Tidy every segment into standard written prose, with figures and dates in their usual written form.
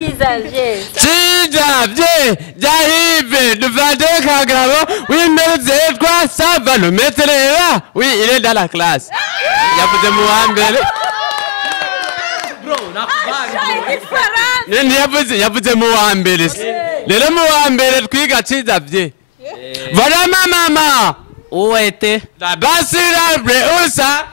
J'arrive, nous vendons Kagabo. Oui, mais quoi, ça va, le maître est là. Oui, il est dans la classe. Il y a peut-être Mohamed. Il y a peut-être Mohamed. Le Mohamed qui a tiré. Voilà ma maman. Où était? Là-bas, c'est là, où ça?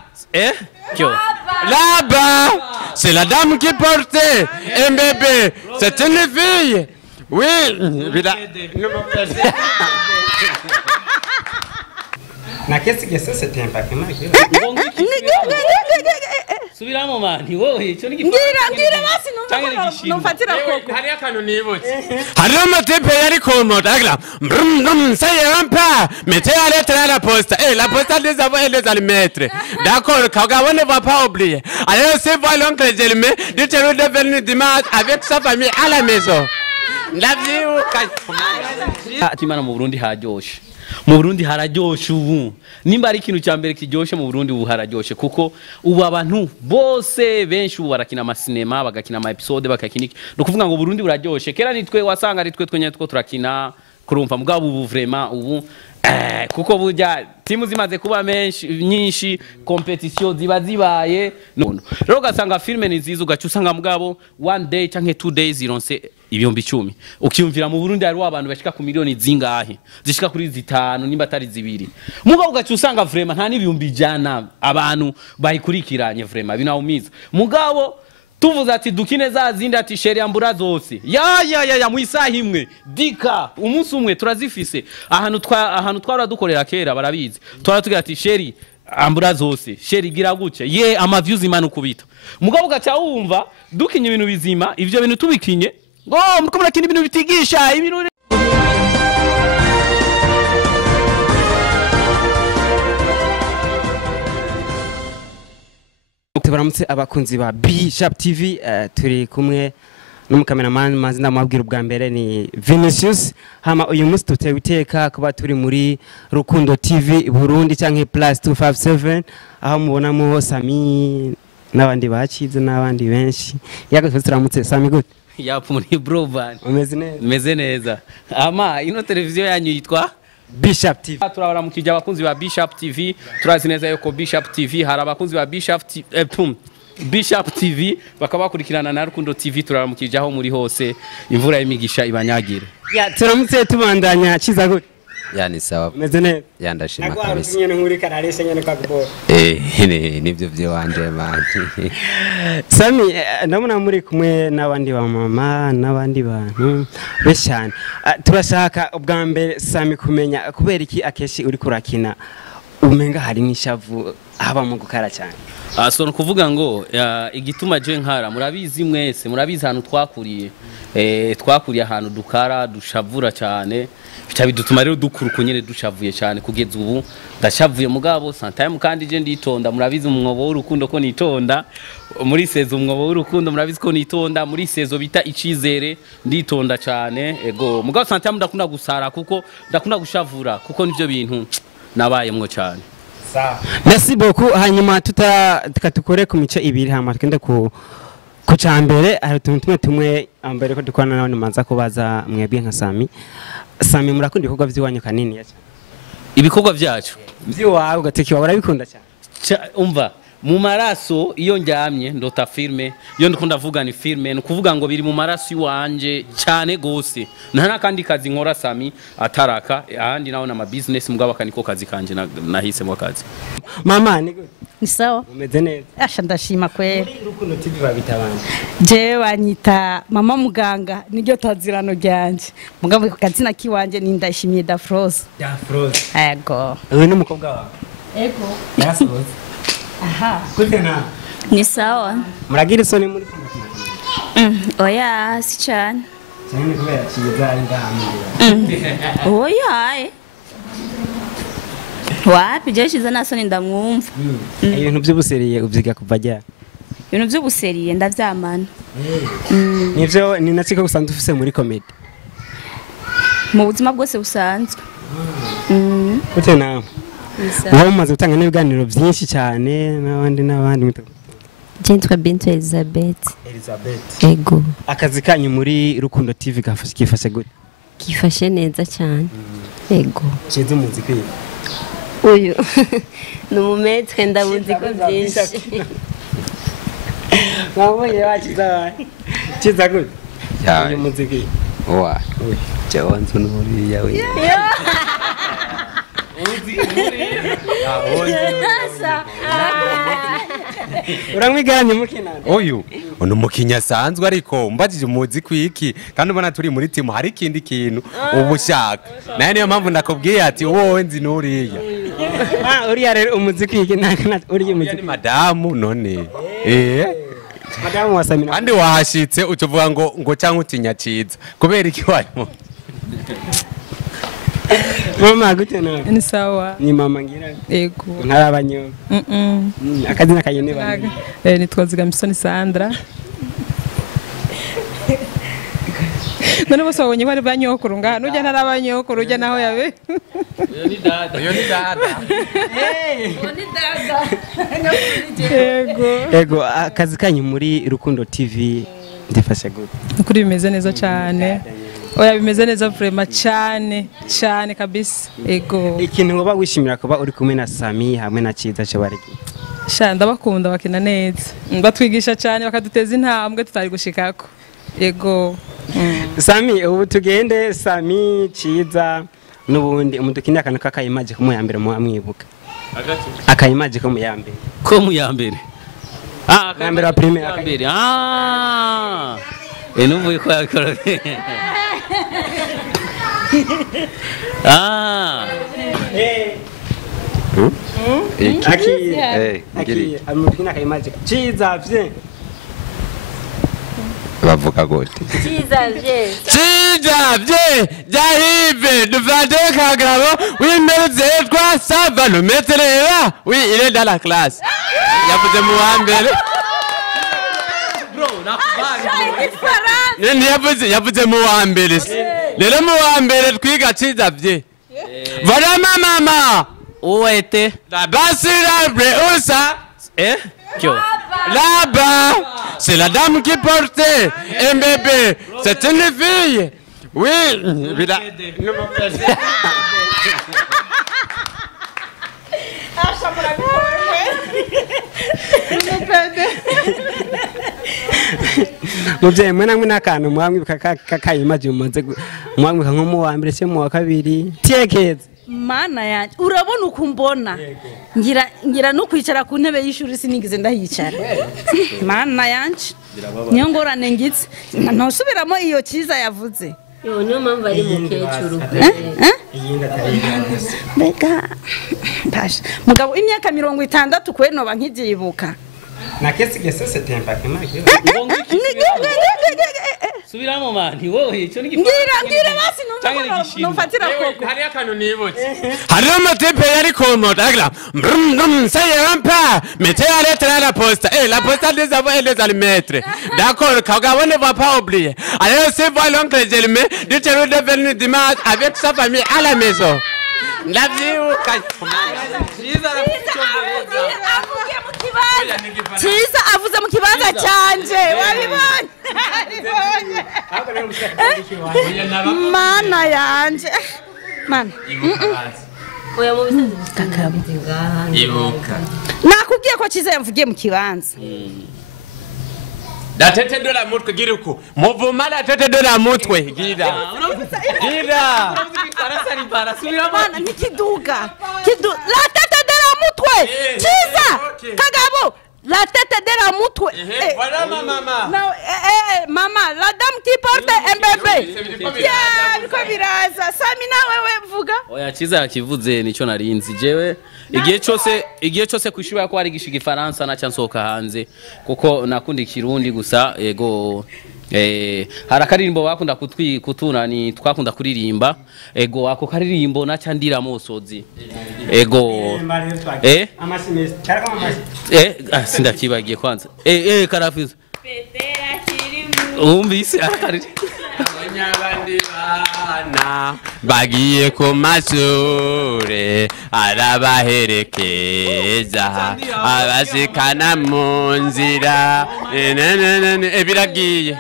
Là-bas, c'est la dame qui portait un bébé. C'est une fille. Oui. Na qu'est-ce que c'était un paquet Subiramo mani wowe ico ni ngira basi numfatira koko hari akantu nibutse hari amatepe yari komodagla ça y est un pas mettez à lettre à la poste et la poste des avons et les allumettes d'accord Kagabo ne va pas oublier alors c'est voir l'oncle Jelme de te revenir dimanche avec sa famille à la maison Atimana mu Burundi haryoshe mu Burundi hararyoshe ubu nimba ari ikintu cyambere kiryoshe mu Burundi ubu hararyoshe kuko ubu abantu bose benshi ubu barakina amasinema bagakina ama episode bakakina nukuvuga ngo Burundi buraryoshe kera nitwe wasanga ari twe twenye two turakina kurumva mugabo ubu vraiment ubu kuko burya timu zimaze kuba nyinshi competition ziba zibaye rero gasanga filme ni nziza ugacu usanga mugabo one day canke 2 days ironse ibihumbi 10 ukiyumvira mu Burundi hari abantu bashika ku miliyoni zingahe zishika kuri 5 nimba atari 2 mugabo ugacu usanga vraiment nta n'ibihumbi 100 abantu bayikurikiranye vraiment binaumiza mugabo tuvuze ati dukine za zindi ati sheri ambura zose ya mu isaha imwe dika umunsi umwe turazifise ahantu twara dukorera kera barabizi twara tugira ati sheri ambura zose sheri gira guce ye ama views imana ukubita mugabo gacha wumva dukinye ibintu bizima ivyo bintu tubikinye ngo muriko murakina ibintu bitigisha ibintu tubaramutse abakunzi ba Bishop TV turi kumwe n'umukameraman mazina mabwira ubwa mbere ni Vinicius hama uyu munsi tutewiteka kuba turi muri Rukundo TV Burundi canke plus 257 aho mubona mu Sami n'abandi bacize n'abandi benshi yago turamutse Sami gute yapu muri bro van umeze neza ama ino televiziyo yanyu yitwa Bishop TV turabaramukije abakunzi ba Bishop TV turazi neza yuko Bishop TV hari abakunzi ba Bishop TV bakabakurikirana na Rukundo TV turabaramukije aho muri hose imvura y'imigisha ibanyagire ya turamutse tubandanya kiza gute yani sawa umeze neza yandashima kabisa nyene nkuri karareshe nyene kwagbo nivyo vyo wanje manje Sami ndabona muri kumwe n'abandi ba mama n'abandi bantu beshane turashaka ubwa mbere Sami kumenya kubera iki akeshi uri kurakina umenga hari n'ishavu aba mu gukara cyane so kuvuga ngo igituma je nkara murabizi mwese murabizi hano twakuriye ahantu dukara dushavura cyane bidutuma rero dukuruko nyene dushavuye cyane kugeza ubu ndashavuye mugabo sometime kandi je nditonda murabizi umwobo w'urukundo ko nitonda muri sezo umwobo w'urukundo murabizi ko nitonda muri sezo bita icizere nditonda cyane ego mugabo sometime ndakunda gusara kuko ndakunda gushavura kuko nivyo bintu nabayemwo cyane merci beaucoup hanyuma tukatukore ku mico ibiri hama twende ku cambere hari tumwe ambere ko dukwana nawe manza kubaza mwebwe nka Sami murakunda ibikorwa by'iwanyu kanini yacha ibikorwa byacu by'iwawe ugatekiwa barabikunda cyane umva mu maraso iyo njyamye ndota filme iyo ndikunda vuga ni filme nukuvuga ngo biri mu maraso iwanje cyane gose nta kandi kazi nkora Sami ataraka ahandi nawo na business mugabo kaniko kazi kanje nahise mu kazi mama ni sawa umeze neza asha ndashima kwera Rukundo TV babitabanje je banyita mama muganga niryo tazirano ryanje mugabo kazina kiwanje ni ndashimiye Dafrose ego wewe n'umukobwa wawe ego yasoze aha kutena ni sawa muragira isoni muri oya si cyane cyane kubera kiza ari ngahamira oya wapi je shiza nasoni ndamwumva ibintu by'ubuseriye ubyiga kuva jya ibintu by'ubuseriye ndavyamana nivyo ni nakiko gusanzwe ufise muri comedy mu buzima bwose busanzwe kutena wowe umaze gutanga n'ibiganiro byinshi cyane n'abandi Jentwa Bintu Elizabeth. Elizabeth. Ego. Akazi kanyu muri Rukundo TV kifashe gute? Kifashe neza cyane. Ego. Chize umuziki. Uyu. Numumetre ndabuzi ko byinshi. Mwabonye wachiza. Chiza gute? Ya. Uyu muziki. Wa. Jawanzu nuriya we. Uramwiganye mukinana. Oyu uno umukinya asanzwe ariko mbajije umuzi kwiki kandi ubona turi muri timu hari ikindi kintu ubushaka naye niyo mpamvu ndakubwiye ati wowe nzi nuriya Uriya rero umuziki iki nta uriya ni umuziki. madamu none Madamu wasamira. kandi wahashitse utuvuga ngo cyangwa utinya ciza kubera iki warimo Mama gute nawe? Ni sawa. Ni mama ngira. Ego. Ntarabanyo. Akazina kayene bari. Nitwa Zigamisoni Sandra. None bose babonye bari banyokuru ngaha nujya ntarabanyokuru ujya naho yabe. Uyo ni dada. Ego akazi kanyu muri Rukundo TV ndifashe gute? Ukuri bimeze neza cyane. Oya bimeze neza vraiment cyane kabisa. Ego. Ikintu woba wishimira kuba uri kumwe na Sami hamwe na Ciza cyo bariki. Shanda bakunda bakina neza. Batwigisha cyane bakaduteza intambwe tutari gushikako. Ego. Sami ubu tugende Sami Ciza nubundi umudukindi akantu kakayimaje ko mu yambere mu amwibuka. Akayimaje ko mu yambere. Ko mu yambere. Yambere wa premier yambere. Nuvuye ko yakora. Aki amudukindi akayimaje. Ciza vye. Bavuga gute? Ciza vye jahive dufate kagabo wimereze kwa sava le maître là oui il est dans la classe yavuze mu wa mbere Bro, nakubali. yavuze mu wa mbere rero mu wa mbere twiga ciza vye voilà mama Où était? là-bas sur l'arbre où ça là-bas c'est la dame qui portait un bébé c'est une fille oui Muvye mwana mwe nakantu mwamwibuka kakayimaje mumaze mwamwika nko mu wa mbere cyo mu wa kabiri tiekeze. Mana yanje urabona ukumbona ngira no kwicara ku ntebe y'ishuri sinigize ndahicara. Mana yanje niyo ngorane ngitse ntusubiramo iyo Ciza yavuze. Yo niyo mpamvu ari mukecuru. Beka basha mugabo imyaka 60 kwe no bankizibuka. Na kesi gese c'était impactement. Subiramo mani wowe ico ni ngira basi numfatira koko. hari akantu nibutse hari amatepe yari komoda agla ça un pas mettez à lettre à la poste la poste des avoirs et les allumettes d'accord kagabo ne va pas oublier allez c'est voir l'oncle Jelme de te revenir dimanche avec sa famille à la maison la vie Ciza avuze mu kibanza cyanje wabibonye Mana yanje mana Oya mu bisanzwe ngaha. ibuka nakubwiye ko Ciza yamvugiye mu kibanza. La tête de la mutwe gira uko muvuma la tête de la mutwe gira Mana nikiduga la tête de la mutwe Ciza kagabo la tête de la mutwe voilà ma maman non maman la dame qui porte un bébé ya biko biraza Sami nawe we vuga. Oya Ciza yakivuze nico narinzi jewe igihe cyose kwishura ko ari gishiga Faransa na cyansoka hanze kuko nakunda ikirundi gusa ego harakaririmbo bakunda kutunani twakunda kuririmba ego ako karirimbo naca ndira musozi ego sindakibagiye kwanza karafiza umvise akari abandi bana bagiye ku mashure arabaherekeza abashikana mu nzira biragiye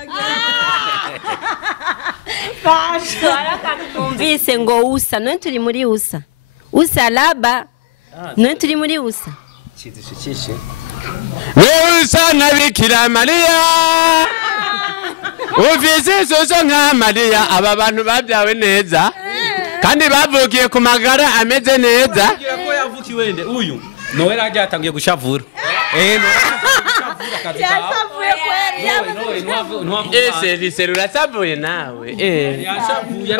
Twumvise ngo usa none turi muri usa laba none turi muri usa wewe usa na Bikira Mariya ufise isoso nka Mariya aba bantu babyawe neza kandi bavukiye ku magara ameze neza ko yavukiwe nde uyu Noel agiye gushavura Seri urasavuye nawe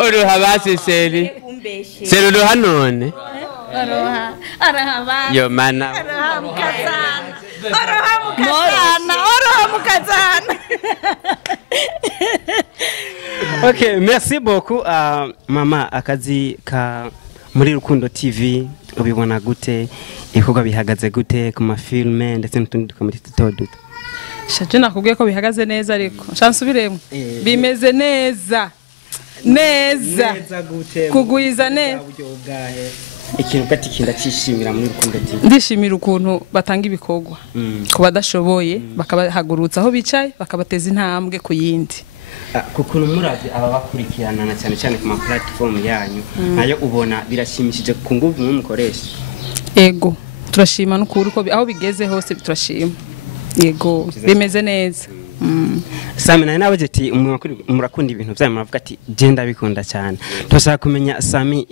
uruha basi Seri uruha none yo mana oroha mukazana. Okay, merci beaucoup mama. Akazi ka muri Rukundo TV ubibona gute? Ibikorwa bihagaze gute ku mafilme ndetse n'utundi dukomite duto? Shaje nakubwiye ko bihagaze neza ariko nsubiremo bimeze neza neza gute kugwiza neza ikintu kati kinda cishimira muri Rukundo TV. Ndishimira ukuntu batanga ibikorwa ku badashoboye bakabahagurutsa aho bicaye bakabateza intambwe ku yindi. Kuko murazi aba bakurikirana na cyane cyane ku ma platform yanyu nayo ubona birashimishije ku nguvu mukoresha. Ego turashima n'ukuri ko aho bigeze hose turashima. Yego bimeze neza. Sami nawe nawe ati murakunda ibintu byanyu muravuga ati genda bikunda cyane. Turashaka kumenya Sami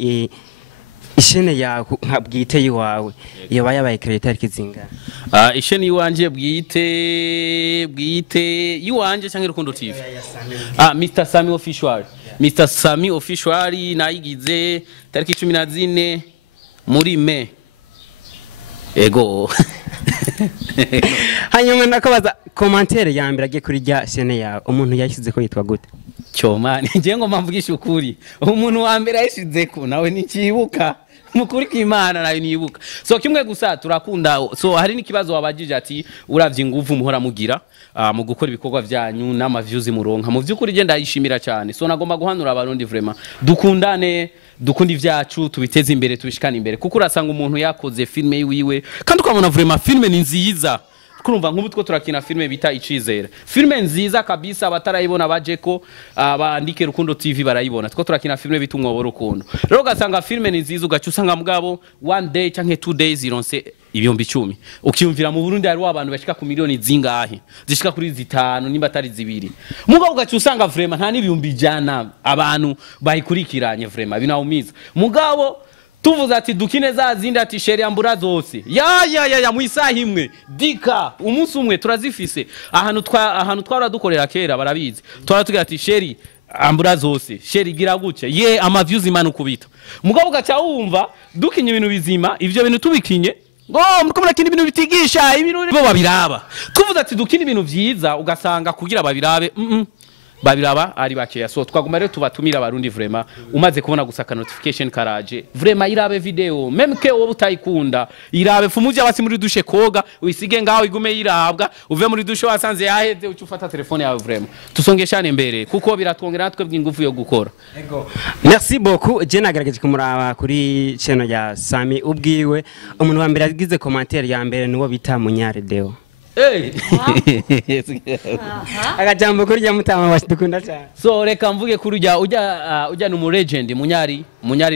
ishene yawe nkabwite yiwawe iyo bayabaye creator kizinga. Ishene yiwanje bwite yiwanje cyangwa Rukundo TV. Mr Sami official. Mr Sami official nayigize tariki 14 muri me. Ego. Hanyuma nakabaza commentaire ya mbere agiye kuri rya shene yawe umuntu yashyize ko yitwa gute? Cyomani ngiye ngo mpamvugisha ukuri umuntu wa mbere yashize ko nawe nikibuka mukuri kw'Imana nayo nibuka so kimwe gusa turakunda so hari n'ikibazo wabajije ati uravye inguvu muhora mugira mu gukora ibikorwa byanyu n'ama views muronka mu vyukuri je ndayishimira cyane so nagomba guhanura abarundi vraiment dukundane dukundi vyacu tubiteze imbere tubishikana imbere kuko urasanga umuntu yakoze filme yiwe kandi ukabona vraiment filme ni nziza kurumva nk'ubu two turakina filme bita Icizere filme nziza kabisa abatarayibona bajeko bandike Rukundo TV barayibona two turakina filme bita Umwobo Rukundo rero gasanga filme ni nziza ugacu usanga mugabo one day canke 2 days ironse ibihumbi 10 ukiyumvira mu Burundi hari abantu bashika ku miliyoni zingahe zishika kuri 5 nimba atari 2 mugabo ugacu usanga vraiment nta n'ibihumbi jana abantu bayikurikiranye vraiment binaumiza mugabo tuvuze ati dukine za zindi ati sheri ambura zose ya muisaha imwe dika umunsi umwe turazifise ahantu twara dukorera kera barabizi twara tugira ati sheri ambura zose sheri gira guce ye ama views imana ukubita mugabo gacha wumva dukinye ibintu bizima ivyo bintu tubikinye mukobona kindi ibintu bitigisha ibintu bo babiraba tuvuze ati dukine ibintu vyiza ugasanga kugira babirabe babiraba ari bakeya so twaguma rero tubatumira abarundi vraiment umaze kubona gusaka notification karaje vraiment irabe video même que wowe utayikunda irabe fumuje abasi muri dushe koga uyisige ngaho igume yirabwa uve muri dushe wasanze yaheze ucufata telefone yawe vraiment tusongeshane mbere kuko biratwongera natwe bw'ingufu yo gukora. Merci beaucoup je nagerageje kumuraba kuri channel ya Sami ubwiwe umuntu wa mbere yagize commentaire ya mbere nuwo bita Munyare Deo. Agajambo kuri ya mutama washdukunda cyane so reka mvuge kuri ujya no mu legend munyari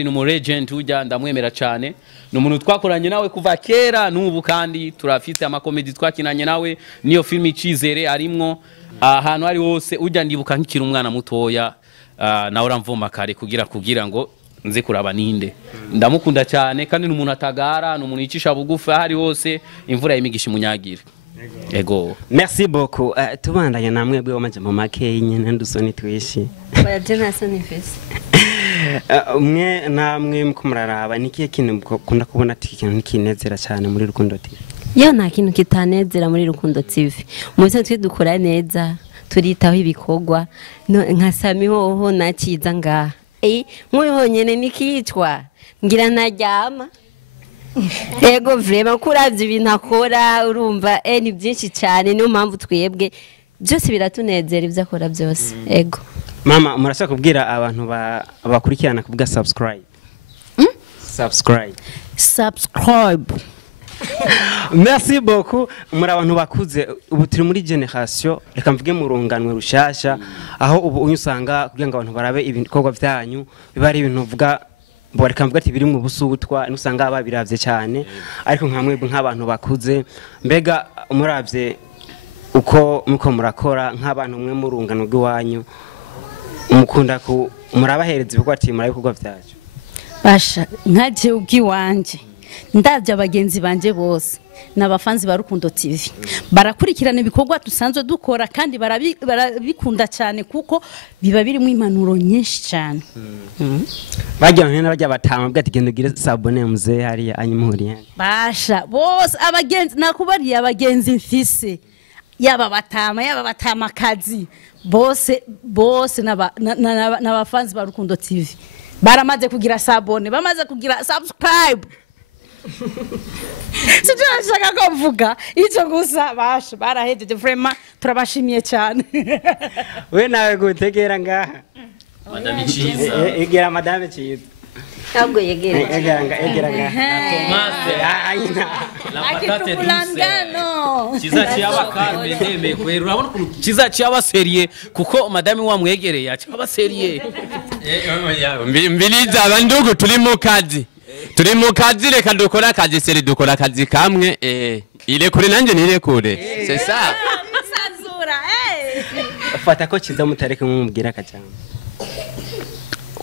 no mu legend ujya ndamwemera cyane no muntu twakoranye nawe kuva kera n'ubu kandi turafite ama comedy twakinanye nawe niyo film Icizere arimwo ahantu ari hose ujya ndibuka nkikira umwana mutoya nawe uramvuma kare kugira ngo nze kuraba ninde ndamukunda cyane kandi n'umuntu atagara n'umuntu yicisha bugufi hari hose imvura y'imigisha munyagire. Ego. Merci beaucoup. Tubandanya namwe bwe wamajambo make nyene ndusoni twishi. Oya tena soni fese. Namwe mukumuraraba nikiye kintu kunda kubona ati kintu kinezera cyane muri Rukundo TV. Yo nta kintu kitanezera muri Rukundo TV. Muze twidukora neza turitaho ibikorwa nka Sami hoho nakiza ngaha. Nk'uyu honyene nikicwa ngira naryama. Ego vraiment kuravye ibintu akora urumva ni byinshi cyane niyo mpamvu twebwe byose biratunezera ibyo akora byose ego mama murashaka kubwira abantu bakurikirana kuvuga subscribe merci beaucoup muri abantu bakuze ubu turi muri generation reka mvuge mu runganwe rushasha aho ubu unyusanga kugira ngo abantu barabe ibikorwa byanyu biba ari ibintu uvuga reka mvuga ati biri mu busutwa nusanga babiravye cyane ariko nkamwe nk'abantu bakuze mbega umuravye uko muko murakora nk'abantu umwe mu rungano rw'iwanyu umukunda ku murabahereza ibikorwa ati murabikorwa byacu basha nkaje ubwiwanje ndavye abagenzi banje bose n'abafanzi ba Rukundo TV barakurikirana ibikorwa dusanzwe dukora kandi barabikunda cyane kuko biba birimo impanuro nyinshi cyane bajya n'abajya batama bwati genda ugire sabone muze hari anyimuriye basha bose abagenzi nakubariye abagenzi mfise yaba batama kazi bose n'abafanzi ba Rukundo TV baramaze kugira sabone bamaze kugira subscribe sije nashaka ko mvuga icyo gusa basha barahejeje vraiment turabashimiye cyane we nawe gutegera ngaha madame Chiza egera madame Chiza ntabwo yegera egera ngaha Tomase aina la patate Kulangano Chiza cyaba karme ndeme kwera urabona ko Chiza cyaba serie kuko madame wamwegereye cyaba serie mbiliza abandugu turi mu kazi reka dukora akazi seri dukora akazi kamwe ile kure nanje nire kure c'est ça sanzura ufata ko Chiza mutareke mumubwira akajambo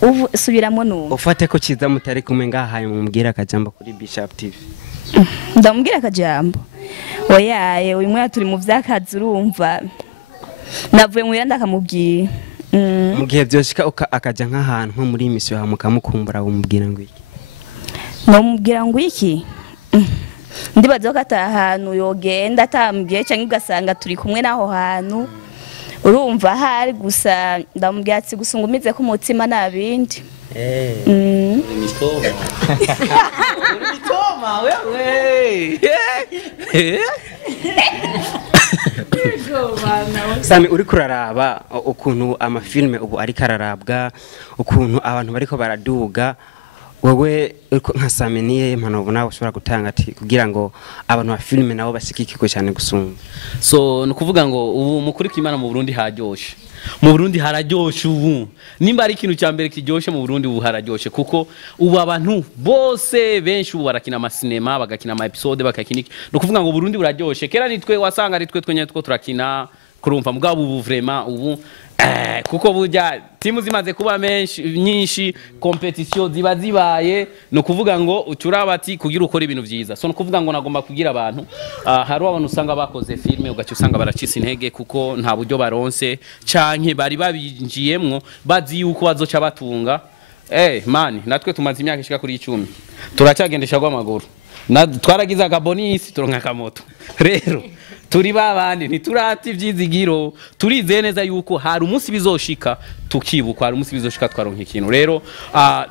ubu subiramo numva ufate ko Chiza mutareke umwe ngahaye mumubwira akajambo kuri Bishop TV ndamubwira akajambo oyaye uyu mwana turi mu vyakazi urumva navuye mu yanda akamubwira mu gihe byoshika akaja nk'ahantu nko muri mission hamukamukumbura umubwira ngo iki nomubwira ngo iki ndibaza ko atahantu yogenda atambwiye cyangwa ugasanga turi kumwe n'aho hantu urumva hari gusa ndamubwira ati gusa ngumize ko umutima nabindi mitoma wewe Sami uri kuraraba ukuntu amafilme ubu ari kararabwa ukuntu abantu bariko baraduga wowe nka Sami niye impano ubona ushobora gutanga ati kugira ngo abantu ba filme nabo bashikikirwe cyane gusumba so nukuvuga ngo ubu mukuri kw'Imana mu Burundi haryoshe mu Burundi hararyoshe ubu nimba ari ikintu cya mbere kiryoshe mu Burundi ubu hararyoshe kuko ubu abantu bose benshi ubu barakina amasinema bagakina ama episode bakakiniki nukuvuga ngo Burundi buraryoshe kera nitwe wasanga ari twe twenye two turakina kurumva mugabo ubu vraiment ubu kuko burya timu zimaze kuba nyinshi competition ziba zibaye no kuvuga ngo ucuraba ati kugira ukora ibintu byiza so no kuvuga ngo nagomba kugira abantu hari abantu usanga bakoze filme ugace usanga baracisa intege kuko nta buryo baronse canke bari babinjiyemwo bazi yuko bazoca batunga mani natwe tumaze imyaka ishika kuri 10 turacyagendesha gw'amaguru twaragize akabonisi turonka akamoto rero turi babandi ntiturati ivyizigiro turizeye neza yuko hari umunsi bizoshika tukibukwa hari umunsi bizoshika twaronka ikintu rero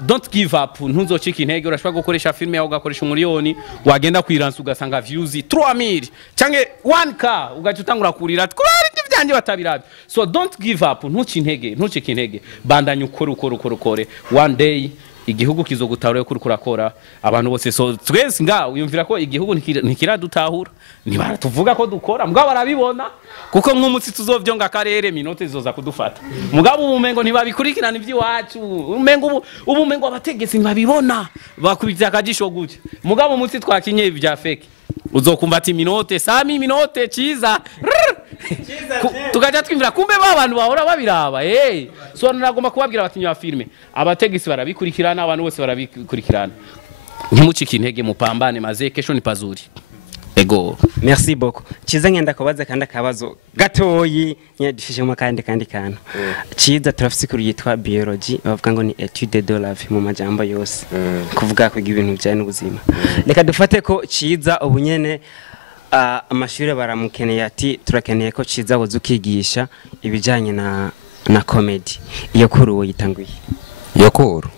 don't give up ntuzocika intege urashobora gukoresha filme yawe ugakoresha umuriyoni wagenda kwiransa ugasanga views 3000 canke 1k ugaca utangura kurira twari ivyanje batabirabe so don't give up ntucike intege bandanya ukore one day igihugu kizogutahura kuri kurakora abantu bose so twese nga uyumvira ko igihugu ntikiradutahura tuvuga ko dukora mugabo barabibona kuko nk'umutsi tuzovyonga karere minote zizoza kudufata mugabo ubumengo ntibabikurikirana ivy'iwacu ubumengo abategesi ntibabibona bakubita akajisho gutya mugabo umutsi twakinye ibya fake uzokumva ati minote Sami minote Chiza tukaja twimvira kumbe abantu bahora babiraba so nagomba kubabwira abatinyi ba filme abategesi barabikurikirana abantu bose barabikurikirana ntimucike intege mupambane maze kesho ni pazuri ego merci beaucoup Chiza ngenda kubaza kandi akabazo gatoyi nyadishishemo kandi kantu Chiza turafise kuri yitwa biology bavuga ngo ni étude de la vie mu majambo yose kuvuga ko ibintu byaye n'ubuzima reka dufate ko Chiza ubunyene amashuri baramukeneye ati turakeneye ko Chiza wozukigisha ibijanye na comedy iyo kuru yitanguye iyo kuru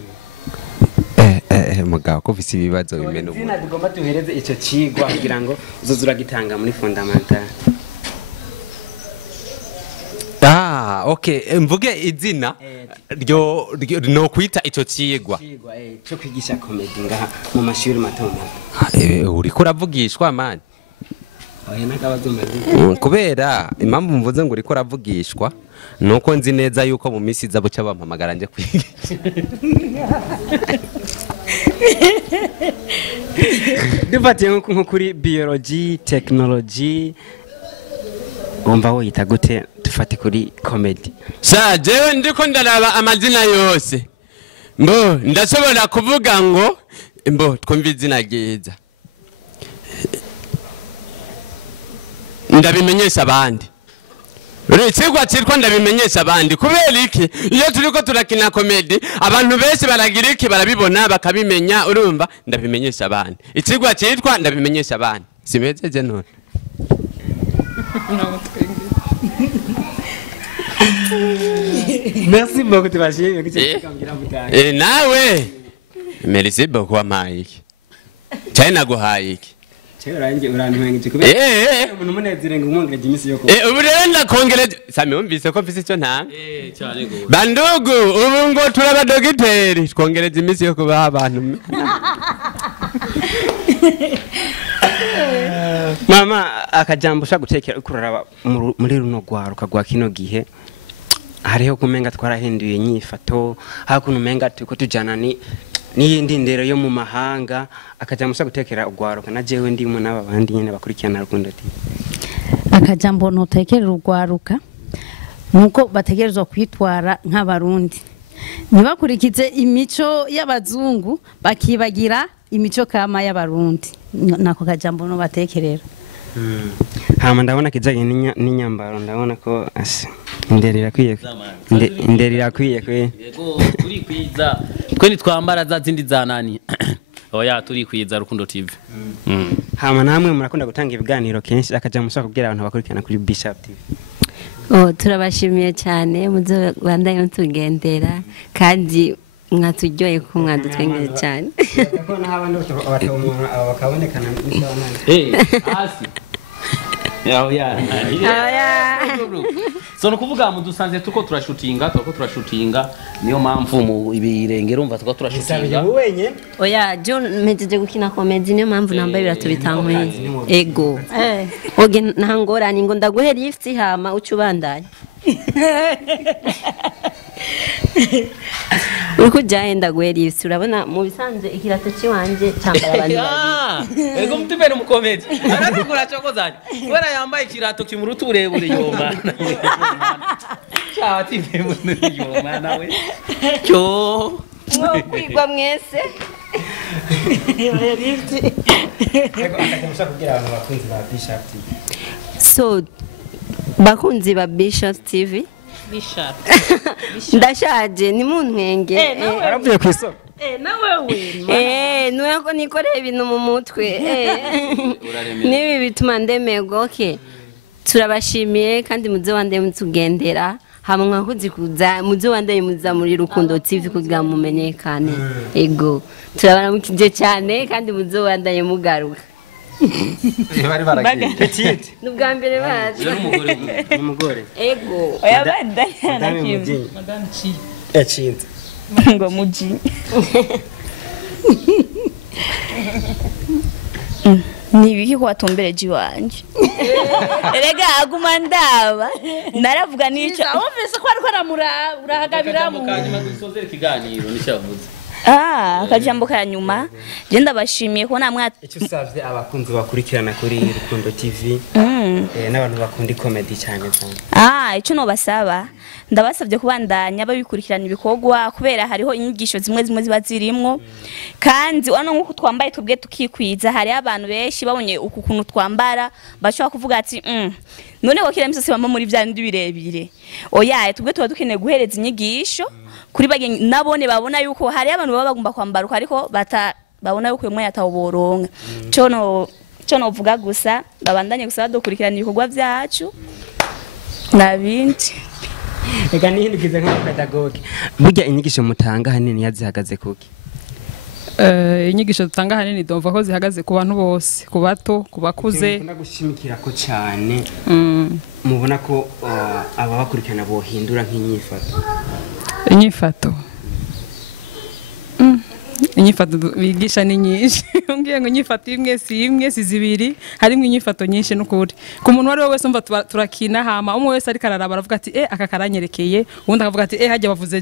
mugabo ko visi bibazo bimene ubu zina tugomba tuhereze icyo kigwa kugira ngo uzozura gitanga muri fundamental okay mvuge izina ryo no kwita ico cigwa cyo kwigisha comedy ngaha mu mashuri mato mato. uriko uravugishwa mani oya nakabazo mazi kubera impamvu mvuze ngo uriko uravugishwa nuko nzi neza yuko mu misi zabo cyo bampamagara nje kwigisha. dufatiye nko kuri biology technology umva woyita gute dufate kuri comedy? Sha jewe ndiko ndaraba amazina yose mbo ndashobora kuvuga ngo mbo twumva izina ryiza ndabimenyesha abandi Rechigwa chiriko ndabimenyesha abandi kubera iki iyo turiko turakina comedy abantu benshi baragira iki barabibona bakabimenya urumva ndabimenyesha abandi ikigwa cyitwa ndabimenyesha abandi simejeje none. Merci beaucoup tubashimye kucyakambira mutanga. Nawe merci beaucoup amaiki cyane guhaye iki Urange urantwengeje kubera umuntu munezire ngo umwongereje imisi yo ko ubu rero ndakongereje sami wumvise ko mfise icyo nta cyane go bandugu ubu ngo turaba dogiteri twongereje imisi yo kubaha abantu. Mama akajambo ushaka gutekera kuraraba muri runo gwaruka gwa kino gihe hariho kumenga twarahinduye nyifato hakuno menga tuko tujana n'iyindi ndero yo mu mahanga akajambo ushaka gutekera ugwaruka na jewe ndimo n'abandi nyene bakurikirana Rukundo TV. Akajambo notekerera ugwaruka nuko bategerezwa kwitwara nk'abarundi ntibakurikize imico y'abazungu bakibagira imico kama y'abarundi nako kajambo no batekerera. Hama ndabona kijanye n'inyambaro ndabona ko inderira kwiye inderira kwiye yego turi kwiza twe nitwambara za zindi zanani oya turi kwiza Rukundo TV. Hama namwe murakunda gutanga ibiganiro kenshi akajambo ushaka kubwira abantu bakurikirana kuri Bishop TV. Turabashimiye cyane muzo bandaye mutugendera kandi mwaturyoye ko mwadutwengeye cyane. Ndabona abantu bakabonekana hasi ya so no kuvuga mu dusanze tuko turashutinga niyo mpamvu mu ibirengero umva tuko turashutinga oya John mejeje gukina comedy niyo mpamvu nambaye biratu bitankweye ego oge ntangorani ngo ndaguhe lift hama ucubandanye uko jayenda gweri urabona mu bisanze ikirato ciwanje cyambara abantu ego mutubere mu comedy arakugura chokozanye wera yambaye ikirato kimuruta uburebure yoma cyati mbemu yoma nawe cyo kwigwa mwese so bakunzi ba Bishop TV ndashaje ni muntwenge aravuye ku isoko nawe nuko nikoreye ibintu mu mutwe nibi bituma ndemego okay turabashimiye kandi muze wande mutugendera hamwe mwakuzi kuza muze wande muza muri Rukundo TV kugira mumenyekane ego turabaramukije cyane kandi muze wande mugaruka bari baragiye petite nubwa mbere baje n'umugore ego oya badana kimwe Madame Chi. yacinze ngo muji nibiki kwatombereje wanje erega aguma ndaba naravuga nico Wumvise ko ariko aramuraba urahagabira mu kanyuma dusozera ikiganiro nicyavuze akajambo ka nyuma je ndabashimiye ko namwe icyo usavye abakunzi bakurikirana kuri Rukundo TV n'abantu bakunda comedy cyane cyane icyo no basaba ndabasabye kubandanya babikurikirana ibikorwa kubera hariho inyigisho zimwe ziba zirimwo kandi ono nkuko twambaye tubwe tukikwiza hari abantu benshi babonye uku kuntu twambara bashobora kuvuga ati none ko kira misose bamba muri bya ndi birebire oya tubwe tuba dukeneye guhereza inyigisho kuri bage nabone babona yuko hari abantu baba bagomba kwambara ariko babona yuko umwe yatawuboronga cyo novuga gusa babandanye gusa badukurikirana ibikorwa byacu nabindi ega nihindukize nka pedagogue burya inyigisho mutanga hanini yazihagaze kuki inyigisho dutanga ahanini ndumva ko zihagaze ku bantu bose, ku bato, ku bakuze. mukunda gushimikira ko cyane mubona ko ababakurikirana bohindura nk'inyifato. Inyifato bigisha ni nyinshi. Ngiye ngo inyifato imwe si zibiri, harimo inyifato nyinshi n'ukuri. Ku muntu wari wese umva turakina hama umwe wese ari kararaba aravuga ati aka karanyerekeye, ubundi akavuga ati hajya bavuze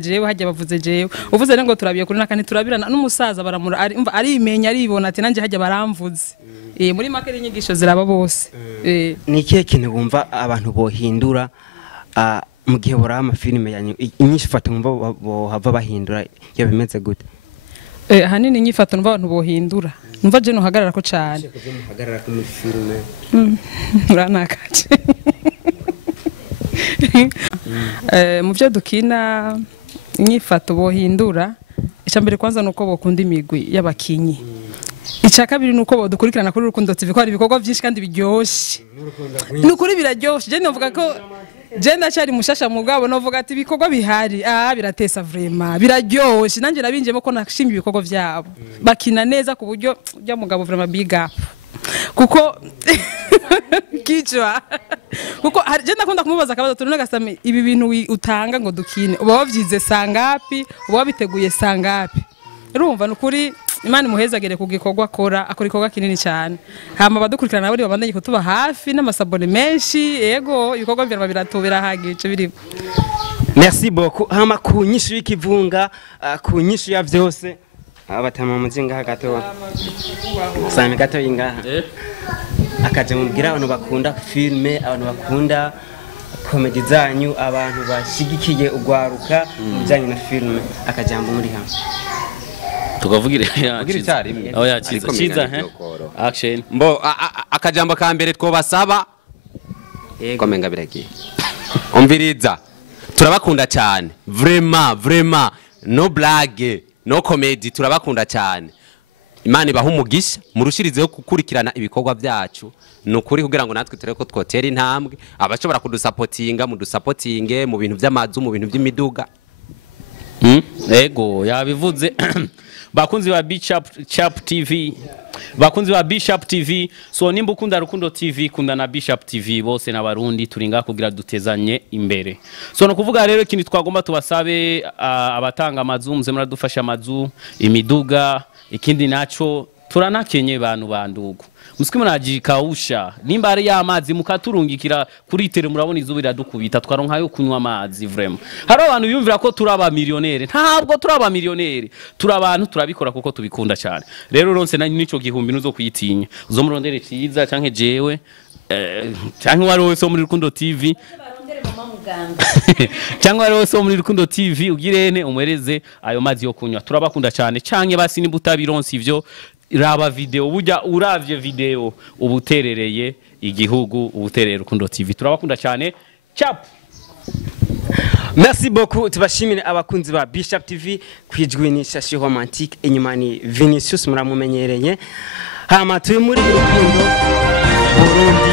jewe. Uvuze ngo turabiye kuri nakani turabirana n'umusaza baramura ari imenya aribona ati nanje hajya baramvuze. Muri make inyigisho ziraba bose. Ni ikihe kintu bumva abantu bohindura mu gihe bora amafilime yanyu inyifato mumva bohava bahindura iyo bimeze gute? Hanini inyifato numva abantu bohindura. Numva je no hagarara ko cyane. Hagarara ko muri filime. Uranakaje. Mu byo dukina inyifato bohindura, icyambere kwanza nuko bokunda imigwi y'abakinyi. Icya kabiri nuko bodukurikirana kuri Rukundo TV ko hari ibikorwa byinshi kandi biryoshye. Nukuri biraryoshye. Je novuga ko Jenda cyari mushasha mugabo novuga ati ibikorwa bihari biratesa vraiment biraryoshye nanje nabinjemo ko nashimye ibikorwa byabo bakina neza ku buryo bya mugabo vraiment big up kuko kichwa kuko je ndakunda kumubaza akabazo turune gasame ibi bintu utanga ngo dukine uba wavyize sangapi uba wabiteguye sangapi urumva nukuri Imana muhezagere ku gikorwa akora ikorwa kinini cyane hama badukurikirana bari babandanye kutuba hafi n'amasabone menshi yego ibikorwa byarwa biratubira hagije biri. Merci beaucoup. Hama ku nyishu y'ikivunga ku nyishu ya vyose abatama muzinga hagato sami gato inga akaje mubwira abantu bakunda filme abantu bakunda comedy zanyu abantu bashigikiye ugwaruka bijanye na filme akajambo muri hamwe tukavugire yaciza action mbo akajambo ka mbere twobasaba komenga biragiye umviriza turabakunda cyane vraiment no blague no comedy turabakunda cyane Imana ibaha umugisha murushirizeho gukurikirana ibikorwa byacu nukuri kugira ngo natwe tureko twotera intambwe abashobora kudusapotinga mudusapotinge mu bintu by'amazu mu bintu by'imiduga ego yabivuze bakunzi ba Bishop TV bakunzi ba Bishop TV so nimba ukunda Rukundo TV kunda na Bishop TV bose n'abarundi turinga kugira dutezanye imbere so no kuvuga rero ikintu twagomba tubasabe abatanga amazu mze muradufasha amazu imiduga ikindi naco turanakenye bantu bandugo musikimo najikausha nimba ari y'amazi mukaturungikira kuri tere murabona izuba iradukubita twaronka yo kunywa amazi vraiment hari abantu biyumvira ko turaba milionnaire ntabwo turaba milionnaire turabantu turabikora kuko tubikunda cyane rero ronse nico gihumbi nuzo kuyitinya uzo murondere ciza canke jewe canke wari wese muri Rukundo TV cyangwa rero so muri Rukundo TV ugirene umwereze ayo mazi yo kunywa turabakunda cyane canke basi nimba utabironse ivyo raba video burya uravye video ubuterereye igihugu ubuterere Rukundo TV turabakunda cyane chap. Merci beaucoup tubashimire abakunzi ba Bishop TV kwijwi ni shashi romantique inyuma ni Vinicius muramumenyereye hama turi muri Rukundo Burundi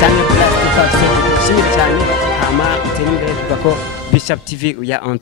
cyane plastic cyane hama uteri imbere tuvuga ko Bishop TV uya on